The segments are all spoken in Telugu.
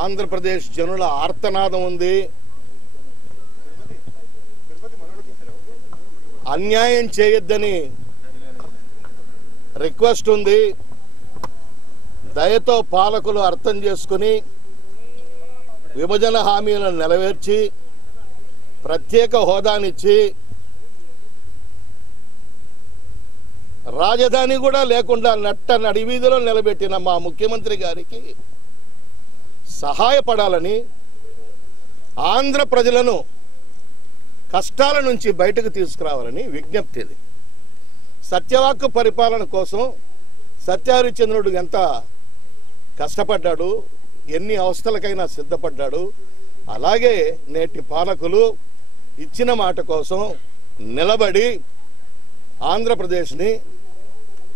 ఆంధ్రప్రదేశ్ జనుల ఆర్తనాదం ఉంది. అన్యాయం చేయొద్దని రిక్వెస్ట్ ఉంది. దయతో పాలకులు అర్థం చేసుకుని విభజన హామీలను నెరవేర్చి ప్రత్యేక హోదానిచ్చి రాజధాని కూడా లేకుండా నడివీధిలో నిలబెట్టిన మా ముఖ్యమంత్రి గారికి సహాయపడాలని, ఆంధ్ర ప్రజలను కష్టాల నుంచి బయటకు తీసుకురావాలని విజ్ఞప్తి. ఇది సత్యవాక్కు పరిపాలన కోసం సత్యహరిచంద్రుడు ఎంత కష్టపడ్డాడు, ఎన్ని అవస్థలకైనా సిద్ధపడ్డాడు. అలాగే నేటి పాలకులు ఇచ్చిన మాట కోసం నిలబడి ఆంధ్రప్రదేశ్ని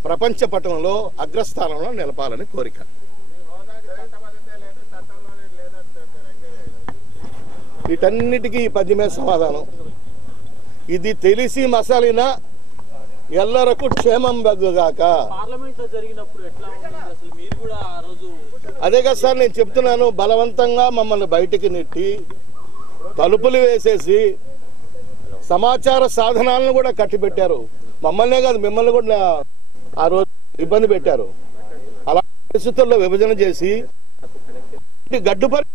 ప్రపంచ పటంలో అగ్రస్థానంలో నిలపాలని కోరిక. వీటన్నిటికీ ఈ పద్యమే సమాధానం. ఇది తెలిసి మసాలిన ఎల్లరకు క్షేమం బగ్గుగాక. అదే కదా సార్ నేను చెప్తున్నాను. బలవంతంగా మమ్మల్ని బయటికి నెట్టి తలుపులు వేసేసి సమాచార సాధనాలను కూడా కట్టిపెట్టారు. మమ్మల్నే కాదు మిమ్మల్ని కూడా ఆ రోజు ఇబ్బంది పెట్టారు. అలా పరిస్థితుల్లో విభజన చేసి గడ్డుపరి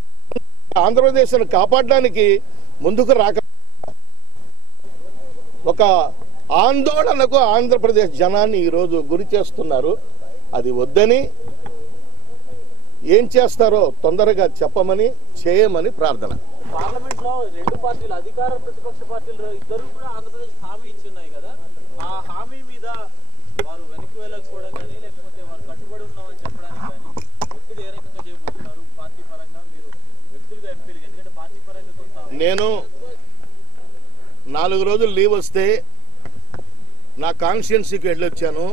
ఆంధ్రప్రదేశ్ను కాపాడడానికి ముందుకు రాక ఒక ఆందోళనకు ఆంధ్రప్రదేశ్ జనాన్ని ఈరోజు గురి చేస్తున్నారు. అది వద్దని, ఏం చేస్తారో తొందరగా చెప్పమని, చేయమని ప్రార్థన. పార్లమెంట్ లో రెండు పార్టీలు, అధికార ప్రతిపక్ష పార్టీలు ఇద్దరు కూడా ఆంధ్రప్రదేశ్ హామీ ఇచ్చున్నాయి కదా. ఆ హామీ మీద వారు వెనక్కి వెళ్ళకపోవడం కానీ, లేకపోతే వారు కట్టుబడి ఉన్నామని చెప్పడానికి కానీ ఒత్తిడి ఏ రకంగా చేయబోతున్నారు పార్టీ పరంగా, మీరు వ్యక్తులుగా, ఎంపీలుగా? ఎందుకంటే పార్టీ పరంగా కొంత నేను 4 రోజులు లీవ్ వస్తే నా కాన్స్టిట్యున్సీకి వెళ్ళొచ్చాను.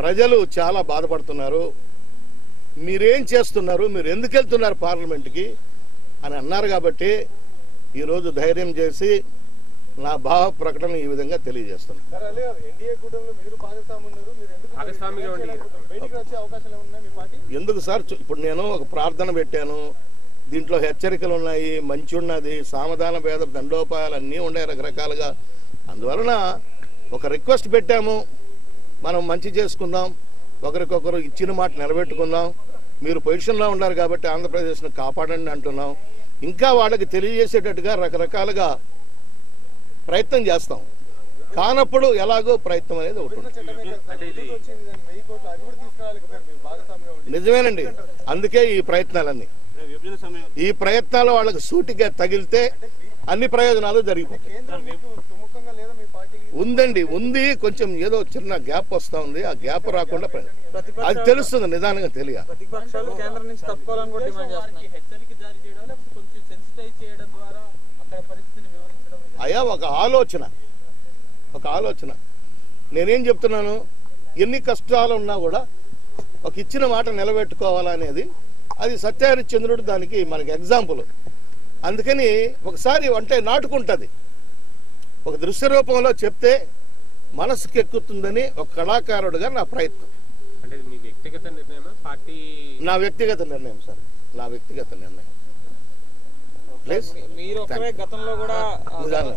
ప్రజలు చాలా బాధపడుతున్నారు. మీరేం చేస్తున్నారు, మీరు ఎందుకు వెళ్తున్నారు పార్లమెంట్కి అని అన్నారు. కాబట్టి ఈరోజు ధైర్యం చేసి నా భావ ప్రకటన ఈ విధంగా తెలియజేస్తున్నాను. ఎందుకు సార్, ఇప్పుడు నేను ఒక ప్రార్థన పెట్టాను. దీంట్లో హెచ్చరికలు ఉన్నాయి, మంచి ఉన్నది, సామధాన భేద దండోపాయాలు అన్నీ ఉన్నాయి రకరకాలుగా. అందువలన ఒక రిక్వెస్ట్ పెట్టాము, మనం మంచి చేసుకుందాం, ఒకరికొకరు ఇచ్చిన మాట నిలబెట్టుకుందాం. మీరు పొజిషన్లో ఉన్నారు కాబట్టి ఆంధ్రప్రదేశ్ను కాపాడండి అంటున్నాం. ఇంకా వాళ్ళకి తెలియజేసేటట్టుగా రకరకాలుగా ప్రయత్నం చేస్తాం. కానప్పుడు ఎలాగో ప్రయత్నం అనేది ఒకటి నిజమేనండి. అందుకే ఈ ప్రయత్నాలన్నీ, ఈ ప్రయత్నాలు వాళ్ళకి సూటిగా తగిలితే అన్ని ప్రయోజనాలు జరిగిపోతాయి. ఉందండి, ఉంది. కొంచెం ఏదో చిన్న గ్యాప్ వస్తూ ఉంది. ఆ గ్యాప్ రాకుండా అది తెలుస్తుంది, నిదానంగా తెలియ. అయ్యా ఒక ఆలోచన నేనేం చెప్తున్నాను, ఎన్ని కష్టాలు ఉన్నా కూడా ఒక ఇచ్చిన మాట నిలబెట్టుకోవాలనేది, అది సత్యహరిశ్చంద్రుడు దానికి మనకి ఎగ్జాంపుల్. అందుకని ఒకసారి అంటే నాటుకుంటుంది, ఒక దృశ్య రూపంలో చెప్తే మనసుకు ఎక్కుతుందని ఒక కళాకారుడిగా నా ప్రయత్నం. అంటే మీ వ్యక్తిగత నిర్ణయమా పార్టీ? నా వ్యక్తిగత నిర్ణయం సార్, నా వ్యక్తిగత నిర్ణయం. మీరు ఒక్కరే గతంలో కూడా ఉంటాను.